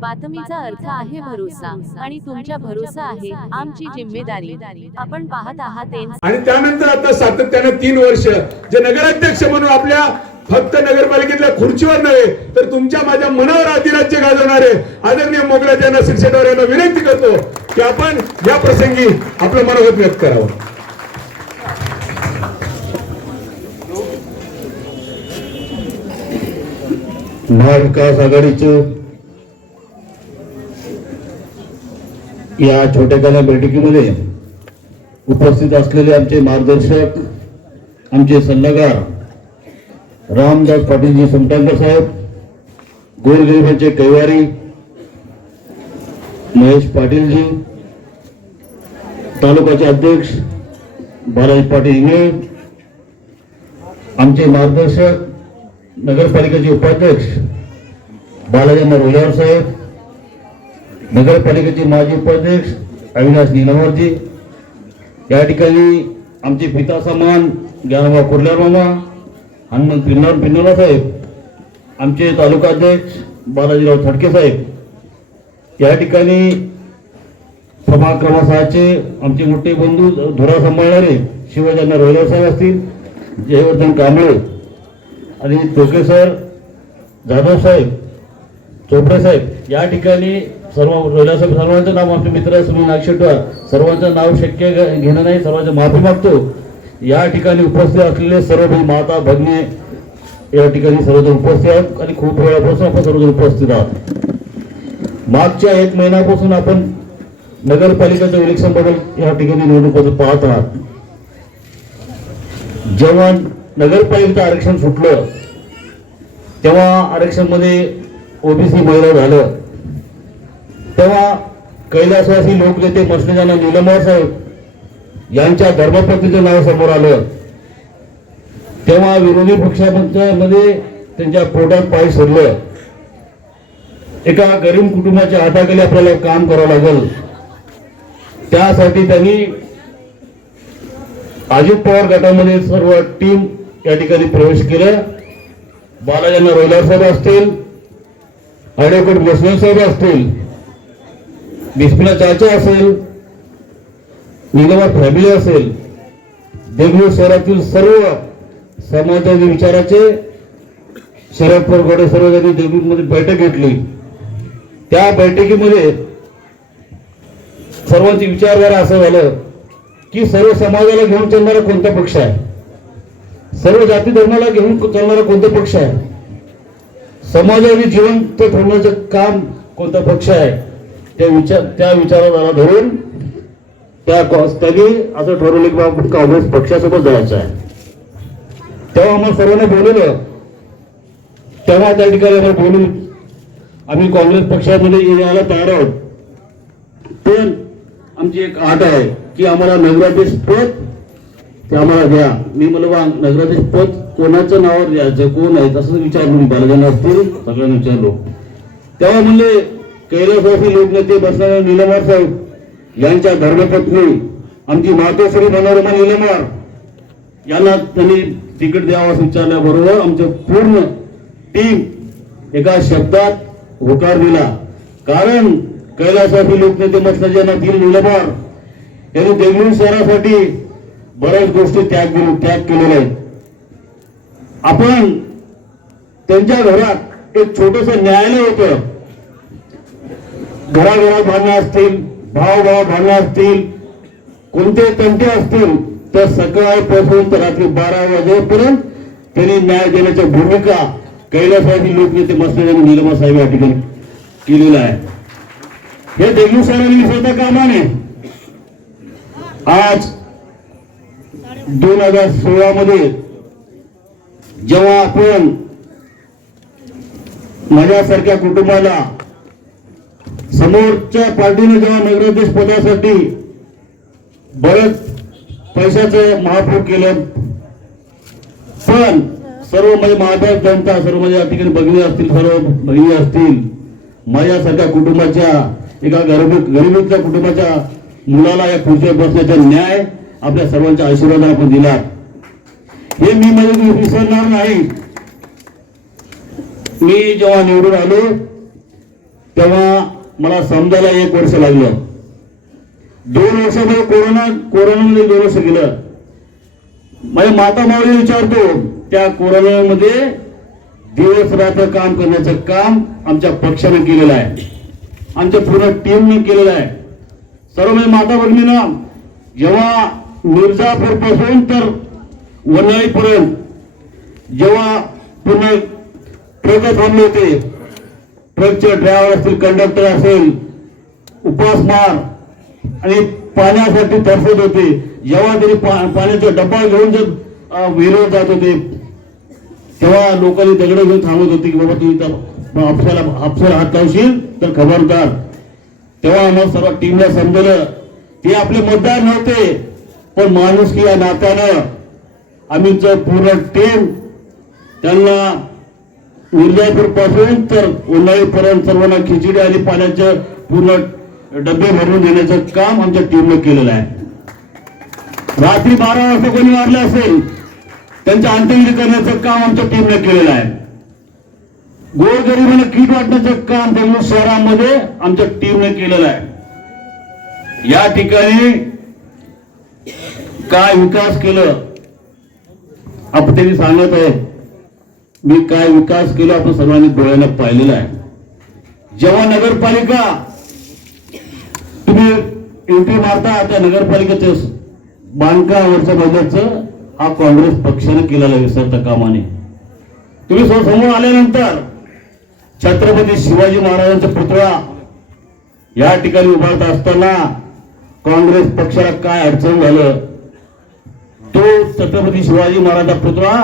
बातमीचा अर्थ आहे भरोसा आणि तुमच्या भरोसा आहे आमची जिम्मेदारी. आपण पाहत आहात आणि त्यानंतर आता सातत्यानं तीन वर्ष जे नगराध्यक्ष म्हणून आपल्या फक्त नगरपालिकेतल्या खुर्चीवर नव्हे तर तुमच्या माझ्या मनावर अधिराज्य गाजवणारे आदरणीय मोगराज यांना शिक्षेवर यांना विनंती करतो की आपण या प्रसंगी आपलं मनोगत व्यक्त करावं. महाविकास आघाडीचं या छोट्याखाल्या बैठकीमध्ये उपस्थित असलेले आमचे मार्गदर्शक आमचे सल्लागार रामदास पाटीलजी सोमटांकर साहेब गोरगरिबांचे कैवारी महेश पाटीलजी तालुकाचे अध्यक्ष बालाजी पाटील इंगळे आमचे मार्गदर्शक नगरपालिकेचे उपाध्यक्ष बालाजी रोजार साहेब नगरपालिकेचे माजी उपाध्यक्ष अविनाश निलमरजी या ठिकाणी आमचे पिता समान ज्ञानोबा कुर्ल्यार मामा हनुमंत पिन्नार पिन्नारा साहेब आमचे तालुकाध्यक्ष बालाजीराव थडके साहेब. या ठिकाणी सभा क्रमांकाचे आमचे मोठे बंधू धुरा सांभाळणारे शिवाजींना रोहिदार साहेब असतील जयवर्धन कांबळे आणि टोके सर जाधव साहेब चोपडे साहेब. या ठिकाणी सर्व रोहिला सर्वांचं नाव आमचे मित्र सुनील नागशेटवार सर्वांचं नाव शक्य घेणं नाही सर्वांचं माफी मागतो. या ठिकाणी उपस्थित असलेले सर्व म्हणजे माता भगिनी या ठिकाणी सर्वजण उपस्थित आहोत आणि खूप वेळापासून आपण सर्वजण उपस्थित आहोत. मागच्या एक महिन्यापासून आपण नगरपालिकेच्या इलेक्शनबद्दल या ठिकाणी निवडणूक पाहत आहात. जेव्हा नगरपालिकेचं आरक्षण सुटलं तेव्हा आरक्षणमध्ये ओबीसी महिला झालं. तेव्हा कैलासवासी लोकनेते मसलेजाना निलमवार साहेब यांच्या धर्मपत्नीचं नाव समोर आलं. तेव्हा विरोधी पक्षामध्ये त्यांच्या पोटात पाय शिरलं एका गरीब कुटुंबाच्या हाताखाली आपल्याला काम करावं लागेल. त्यासाठी त्यांनी अजित पवार गटामध्ये सर्व टीम या ठिकाणी प्रवेश केलं. बालाजांना रोहिदार साहेब असतील ॲडव्होकेट मुस्लिम साहेब असतील बिस्मिला चाचा असेल निलमा फॅमिली असेल देगलूर शहरातील सर्व समाजाचे विचाराचे शरद पवार सर्व त्यांनी देगलूरमध्ये बैठक घेतली. त्या बैठकीमध्ये सर्वांची विचारधारा असं झालं की सर्व समाजाला घेऊन चालणारा कोणता पक्ष आहे? सर्व जाती धर्माला घेऊन चालणारा कोणता पक्ष आहे? समाजाने जिवंत ठेवण्याचं काम कोणता पक्ष आहे? त्या विचार त्या विचाराला धरून त्या कॉ- त्यांनी असं ठरवलं की बाबा काँग्रेस पक्षासोबत जायचं आहे. तेव्हा आम्हाला सर्वांना बोलवलं. तेव्हा त्या ठिकाणी आम्ही बोलून आम्ही काँग्रेस पक्षामध्ये यायला तयार आहोत. पण आमची एक आट आहे की आम्हाला नगराधीश पद ते आम्हाला द्या. मी म्हणलं बा नगराधीश पद कोणाच्या नावावर द्यायचं? कोण आहे? तसं विचारलो मी बालकांना असतील सगळ्यांना विचारलो. तेव्हा म्हणले कैलासवासी लोकनेते बसणारे निलमार साहेब यांच्या धर्मपत्नी आमची मातोश्री मनोरमा निलमार यांना त्यांनी तिकीट द्यावं असं विचारल्याबरोबर आमचं पूर्ण टीम एका शब्दात होकार दिला. कारण कैलासवासी लोकनेते मसनाचे यांना दिल निलमार यांनी देगलूर शहरासाठी बऱ्याच गोष्टी त्याग त्याग केलेल्या आहेत. आपण त्यांच्या घरात एक छोटस न्यायालय होतं. घराघरात भांडणं असतील भाव भाव भांडणं असतील कोणते तंटे असतील तर सकाळपासून तर रात्री बारा वाजेपर्यंत त्यांनी न्याय देण्याच्या भूमिका कैलासाहेबी लोकनेते मसले निलमा साहेब या ठिकाणी केलेलं आहे. हे देगलूर साहेबांनी विसरता कामाने आज दोन हजार सोळा मध्ये जेव्हा आपण माझ्यासारख्या कुटुंबाला समोरच्या पार्टीने जेव्हा नगराध्यक्ष पदासाठी बरंच पैशाचं महापूर केलं पण सर्व म्हणजे महाभार जनता सर्व म्हणजे या ठिकाणी असतील सर्व भगिनी असतील माझ्यासारख्या कुटुंबाच्या एका गरीब गरिबीतल्या कुटुंबाच्या मुलाला या खुर्चीवर बसण्याचा न्याय आपल्या सर्वांच्या आशीर्वादाने आपण दिला हे मी म्हणजे विसरणार नाही. मी जेव्हा निवडून आलो तेव्हा मला समजायला एक वर्ष लागलं. दोन वर्षामध्ये कोरोना कोरोनामध्ये दोन वर्ष गेलं. म्हणजे माझ्या माता माऊली विचारतो त्या कोरोनामध्ये दिवस रात्र काम करण्याचं काम आमच्या पक्षाने केलेलं आहे. आमच्या पूर्ण टीमने केलेलं आहे. सर्व म्हणजे माता भगिनीनं जेव्हा मिर्जापूरपासून तर वनाळीपर्यंत जेव्हा पूर्ण ट्रक थांबले होते ट्रकचे ड्रायव्हर असतील कंडक्टर असेल उपासमार आणि पाण्यासाठी तरफत होते. जेव्हा त्यांनी पा- पाण्याचा डब्बा घेऊन जर विरोध विहिरीवर जात होते तेव्हा लोकांनी दगड घेऊन थांबत होते की बाबा तुम्ही तर हापशाला हापशाला हात लावशील तर खबरदार. तेव्हा आम्हाला सर्व टीमला समजलं ते आपले मतदार नव्हते पण माणूस की या नात्यानं आम्ही पूर्ण टीम त्यांना मिर्जापूरपासून तर उन्हाळीपर्यंत सर्वांना खिचडी आणि पाण्याचे पूर्ण डबे भरून देण्याचं काम आमच्या टीमनं केलेलं आहे. रात्री बारा वाजता कोणी वारलं असेल त्यांच्या अंत्यविधी करण्याचं काम आमच्या टीमने केलेलं आहे. गोरगरिबांना किट वाटण्याचं काम बेंगळूर शहरामध्ये आमच्या टीमने केलेलं आहे. या ठिकाणी काय विकास केलं आपण त्यांनी सांगत आहे. मी काय विकास केला आपण सर्वांनी डोळ्यानं पाहिलेला आहे. जेव्हा नगरपालिका तुम्ही एंट्री मारता त्या नगरपालिकेचे बांधकामावरच्या बजेटचं हा काँग्रेस पक्षाने केलेला विसरता कामाने. तुम्ही समोर आल्यानंतर छत्रपती शिवाजी महाराजांचा पुतळा या ठिकाणी उभारत असताना काँग्रेस पक्षाला काय अडचण झालं? तो छत्रपती शिवाजी महाराजा पुतळा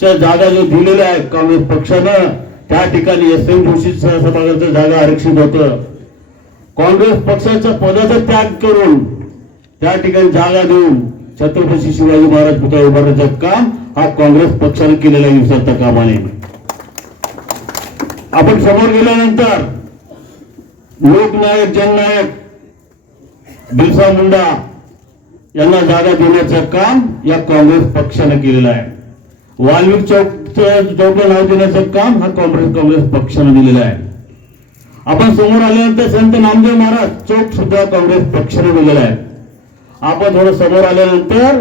च्या जागा जो दिलेल्या आहे काँग्रेस पक्षानं त्या ठिकाणी एस एम जोशी सभागृहाचं जागा आरक्षित होतं. काँग्रेस पक्षाच्या पदाचा त्याग करून त्या ठिकाणी जागा देऊन छत्रपती शिवाजी महाराज पुतळा उभारण्याचं काम हा काँग्रेस पक्षाने केलेला दिवसात विसरता कामाने. आपण समोर गेल्यानंतर लोकनायक जननायक बिरसा मुंडा यांना जागा देण्याचं काम या काँग्रेस पक्षाने केलेलं आहे. वाल्मिक चौक चौकला नाव देण्याचं काम हा काँग्रेस काँग्रेस पक्षाने दिलेलं आहे. आपण समोर आल्यानंतर संत नामदेव महाराज चौक सुद्धा काँग्रेस पक्षाने दिलेला आहे. आपण थोडं समोर आल्यानंतर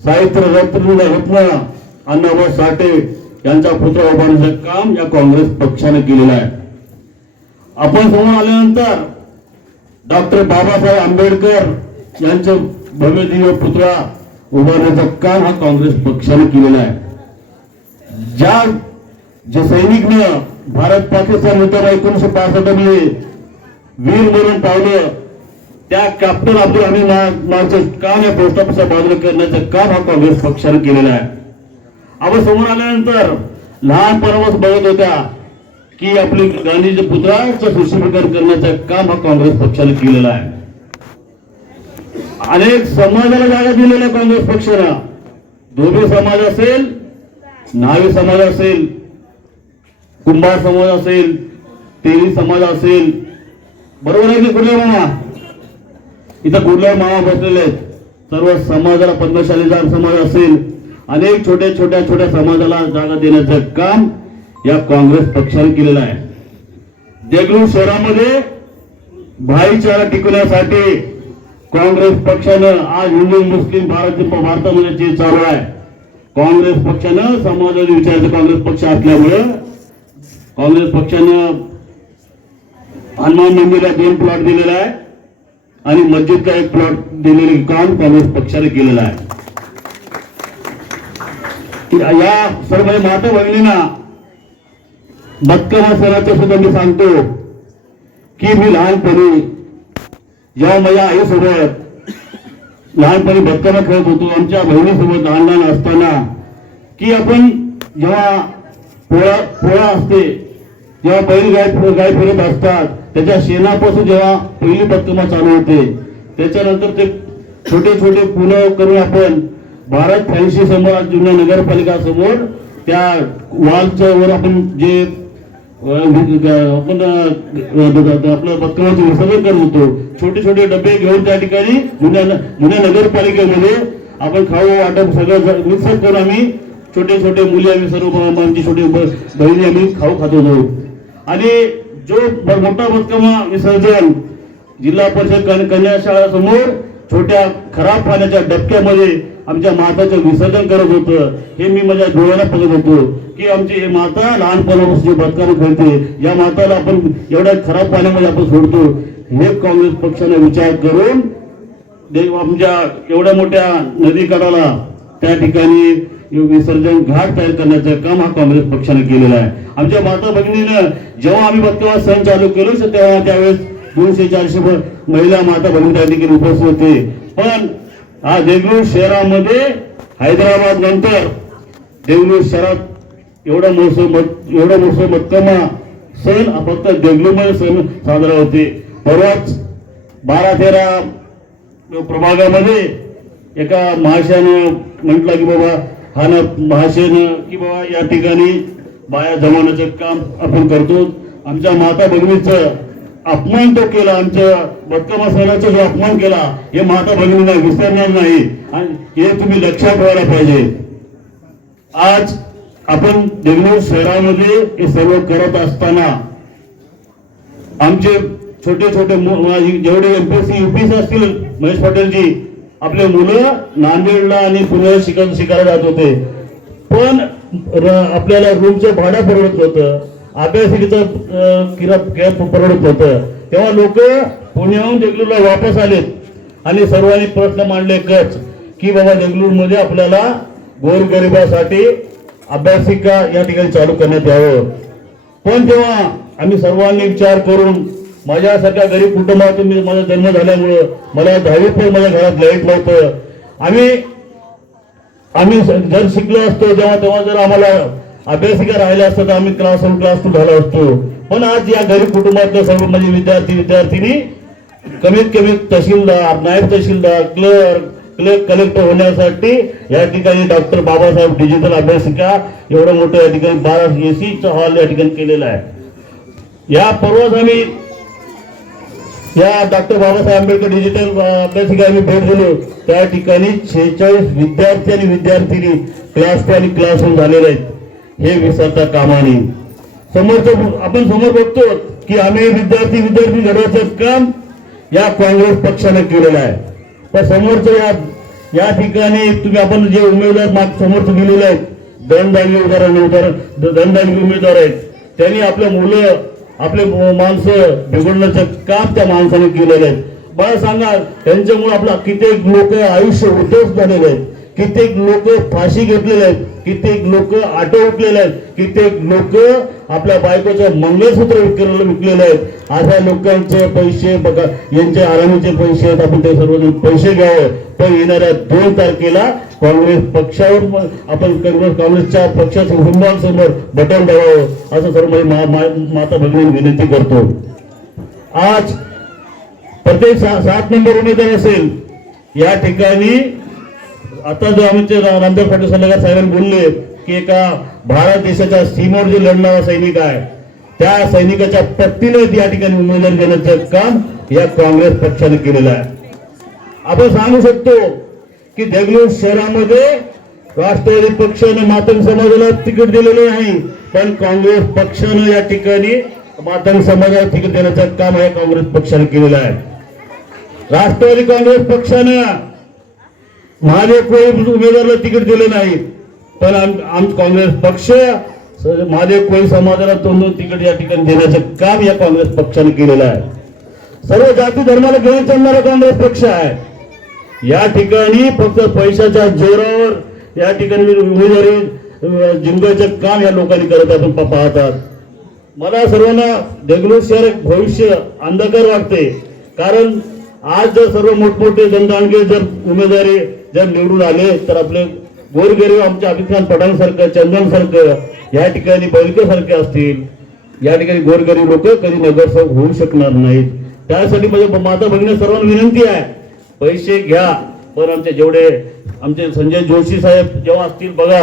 साहित्य रत्न रत्न अण्णाभाऊ साठे यांचा पुतळा उभारण्याचं काम या काँग्रेस पक्षाने केलेलं आहे. आपण समोर आल्यानंतर डॉक्टर बाबासाहेब आंबेडकर यांचं भव्य दिव्य पुतळा उभारण्याचा काम हा काँग्रेस पक्षाने केलेला आहे. ज्या ज्या सैनिकनं भारत पाकिस्तान युद्धाला एकोणीशे पासष्टमध्ये वीर म्हणून पावलं त्या कॅप्टन अब्दुल हमीद नावाचं काम या पोस्ट ऑफिसच्या बाजूला करण्याचं काम हा काँग्रेस पक्षाने केलेलं आहे. आपण समोर आल्यानंतर लहानपणापासून बघत होत्या की आपली गांधीजी पुतळाचं सुशोभीकरण करण्याचं काम हा काँग्रेस पक्षाने केलेलं आहे. अनेक समाजाला जागा दिलेल्या काँग्रेस पक्षाला. धोबी समाज असेल नावी समाज असेल कुंभार समाज असेल तेली समाज असेल. बरोबर आहे की कुठले मामा? इथं कुठले मामा बसलेले आहेत. सर्व समाजाला पद्मशालीदार समाज असेल. अनेक छोट्या छोट्या छोट्या समाजाला जागा देण्याचं काम या काँग्रेस पक्षाने केलेलं आहे. देगलूर शहरामध्ये भाईचारा टिकवण्यासाठी काँग्रेस पक्षानं आज हिंदू मुस्लिम भारत भारतामध्ये जे चालू आहे काँग्रेस पक्षानं समाजवादी विचाराचा काँग्रेस पक्ष असल्यामुळे काँग्रेस पक्षानं हनुमान मंदिरला दोन प्लॉट दिलेला आहे आणि मस्जिदला एक प्लॉट दिलेले काम काँग्रेस पक्षाने केलेलं आहे. या सर्व माता बहिणींना बदकमा सणाचं सुद्धा मी सांगतो की मी लहानपणी जेव्हा माझ्या आईसोबत लहानपणी बदकमा खेळत होतो. आमच्या बहिणीसोबत लहान लहान असताना की आपण जेव्हा पोळा पोळा असते जेव्हा पहिली गाय गाय फिरत असतात त्याच्या शेणापासून जेव्हा पहिली बदकमा चालू होते त्याच्यानंतर ते छोटे छोटे पुलं करून आपण भारत फॅन्सी समोर जुन्या नगरपालिका समोर त्या वालच्या वर आपण जे आपण आपलं बदकमाचं विसर्जन करत होतो छोटे छोटे डबे घेऊन त्या ठिकाणी जुन्या जुन्या नगरपालिकेमध्ये आपण खाऊ वाटप सगळं मिक्स करून आम्ही छोटे छोटे मुली आम्ही सर्व आमची छोटी बहिणी आम्ही खाऊ खात होतो आणि जो मोठा बदकमा विसर्जन जिल्हा परिषद कन्या शाळा समोर छोट्या खराब पाण्याच्या डबक्यामध्ये आमच्या माताचं विसर्जन करत होतं. हे मी माझ्या डोळ्याला बघत होतो की आमची हे माता लहानपणापासून जे बदकाम करते या माताला आपण एवढ्या खराब पाण्यामध्ये आपण सोडतो. हे काँग्रेस पक्षाने विचार करून देव आमच्या एवढ्या मोठ्या नदीकडाला त्या ठिकाणी विसर्जन घाट तयार करण्याचं काम हा काँग्रेस पक्षाने केलेलं आहे. आमच्या माता भगिनीनं जेव्हा आम्ही बघतो सण चालू केलो तेव्हा त्यावेळेस दोनशे चारशे महिला माता भगिनी त्या ठिकाणी उपस्थित होते. पण हा देगलूर शहरामध्ये हैदराबाद नंतर देगलूर शहरात एवढा महोत्सव एवढा महोत्सव मक्कमा सण फक्त देगलूरमध्ये सण साजरा होते. परवाच बारा तेरा प्रभागामध्ये एका महाशयानं म्हटलं की बाबा हा ना महाशयानं की बाबा या ठिकाणी बाया जमावण्याचं काम आपण करतो. आमच्या माता भगिनीचं अपमान तो केला आमच्या बदकामा सणाचा जो अपमान केला हे माता भगिनींना विसरणार नाही. आणि हे तुम्ही लक्षात ठेवायला पाहिजे. आज आपण देगलूर शहरामध्ये हे सर्व करत असताना आमचे छोटे छोटे जेवढे एमपीएससी युपीएससी असतील महेश पटेलजी आपले मुलं नांदेडला आणि पुण्याला शिकायला शिकायला जात होते. पण आपल्याला रूमचं भाडं परवडत होतं अभ्यासिकेचं किरा किरा परवडत होतं. तेव्हा लोक पुण्याहून देगलूरला वापस आलेत. आणि सर्वांनी प्रश्न मांडले कच की बाबा देगलूरमध्ये आपल्याला गोरगरिबासाठी अभ्यासिका या ठिकाणी चालू करण्यात यावं. पण तेव्हा आम्ही सर्वांनी विचार करून माझ्यासारख्या गरीब कुटुंबातून मी माझा जन्म झाल्यामुळं मला दहावीत पण माझ्या घरात लाइट नव्हतं. आम्ही आम्ही जर शिकलो असतो तेव्हा तेव्हा जर आम्हाला अभ्यासिका राहिल्या असतात तर आम्ही क्लास वन क्लास टू झालो असतो. पण आज या गरीब कुटुंबातल्या सर्व म्हणजे विद्यार्थी विद्यार्थिनी कमीत कमी तहसीलदार नायब तहसीलदार क्लर्क क्लर्क कलेक्टर होण्यासाठी या ठिकाणी डॉक्टर बाबासाहेब डिजिटल अभ्यासिका एवढं मोठं या ठिकाणी बारा एसीचा हॉल या ठिकाणी केलेला आहे. या परवाच आम्ही या डॉक्टर बाबासाहेब आंबेडकर डिजिटल अभ्यासिका आम्ही भेट दिलो. त्या ठिकाणी शेहेचाळीस विद्यार्थी आणि विद्यार्थिनी क्लास टू आणि क्लास वन झालेले आहेत. हे विसरता कामा नये समोरचं आपण समोर बघतो की आम्ही विद्यार्थी विद्यार्थी घडवायचं काम या काँग्रेस पक्षाने केलेलं आहे. पण समोरचं या या ठिकाणी तुम्ही आपण जे उमेदवार माग समोरचं दिलेले आहेत दंडांगी उदाहरण उदाहरण दंडांगी उमेदवार आहेत. त्यांनी आपले मुलं आपले माणसं बिघडण्याचं काम त्या माणसाने केलेलं आहे. मला सांगा त्यांच्यामुळे आपला कित्येक लोक आयुष्य उद्योग झालेले आहेत कित्येक लोक फाशी घेतलेले आहेत. कित्येक लोक आटो उठलेले आहेत. कित्येक लोक आपल्या बायकोचं मंगळसूत्र विकलेलं विकलेले आहेत. अशा लोकांचे पैसे बघा यांचे आरामीचे पैसे आहेत. आपण ते सर्वजण पैसे घ्यावे. पण येणाऱ्या दोन तारखेला काँग्रेस पक्षावर आपण काँग्रेस काँग्रेसच्या पक्षाच्या कुटुंबांसमोर बटन दाबावं. असं सर्व मी मा- मा- माता भगिनी विनंती करतो. आज प्रत्येक सा- सात नंबर उमेदवार असेल. या ठिकाणी आता जो आमचे रामदेव पाटील सल्लागार साहेबांनी बोलले की एका भारत देशाच्या सीमेवर जो लढणारा सैनिक आहे त्या सैनिकाच्या पत्नीने या ठिकाणी उमेदवार देण्याचं काम या काँग्रेस पक्षाने केलेलं आहे. आपण सांगू शकतो की देगलूर शहरामध्ये राष्ट्रवादी पक्षाने मातंग समाजाला तिकीट दिलेले नाही पण काँग्रेस पक्षानं या ठिकाणी मातंग समाजाला तिकीट देण्याचं काम या काँग्रेस पक्षाने केलेलं आहे. राष्ट्रवादी काँग्रेस पक्षानं महादेव कोळी उमेदवाराला तिकीट दिले नाही पण आम- काँग्रेस पक्ष स- महादेव कोळी समाजाला तोंडून तिकीट या ठिकाणी देण्याचं काम या काँग्रेस पक्षाने केलेलं आहे. सर्व जाती धर्माला घेऊन चालणारा काँग्रेस पक्ष आहे. या ठिकाणी फक्त पैशाच्या जोरावर या ठिकाणी उमेदवारी जिंकायचं काम या लोकांनी करत आपण पाहतात. मला सर्वांना देगलूर शहर एक भविष्य अंधकार वाटते. कारण आज जर सर्व मोठमोठे जनदानगे जर उमेदवारी जर निवडून आले तर आपले गोरगरीब आमच्या अमित खान पठाण सारखं चंदन सारखं या ठिकाणी बैलके सारखे असतील. या ठिकाणी गोरगरीब लोक कधी नगरसेवक होऊ शकणार नाहीत. त्यासाठी माझ्या माता भगिनी सर्वांना विनंती आहे. पैसे घ्या. पण आमचे जेवढे आमचे संजय जोशी साहेब जेव्हा असतील बघा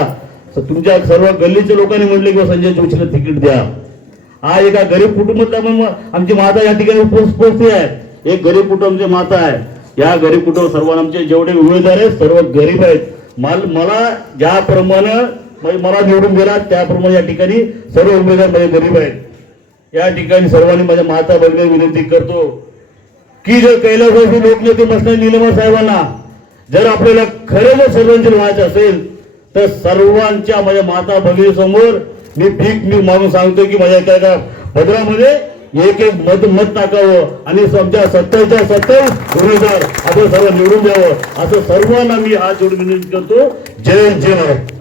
तुमच्या सर्व गल्लीच्या लोकांनी म्हटले किंवा संजय जोशीला तिकीट द्या. हा एका गरीब कुटुंबातला आमची माता या ठिकाणी उपस्थित आहे. एक गरीब कुटुंबाची माता आहे. या गरीब कुटुंब सर्वांना आमचे जेवढे उमेदवार आहेत सर्व गरीब आहेत. मल मला ज्याप्रमाणे म्हणजे मला निवडून गेला त्याप्रमाणे या ठिकाणी सर्व उमेदवार माझे गरीब आहेत. या ठिकाणी सर्वांनी माझ्या माता भगिनी विनंती करतो की जर कैलासवासी लोकनेते बसणार निलमा साहेबांना जर आपल्याला खरं जर सर्वांचे व्हायचं असेल तर सर्वांच्या माझ्या माता भगिनीसमोर मी भीक मी मागून सांगतो की माझ्या एका एका पदरामध्ये एक एक मत मत टाकावं आणि आमच्या सत्तावीसच्या सत्तावीस उमेदवार आपण सर्व निवडून द्यावं. असं सर्वांना मी आज जोडून विनंती करतो. जय जय महाराज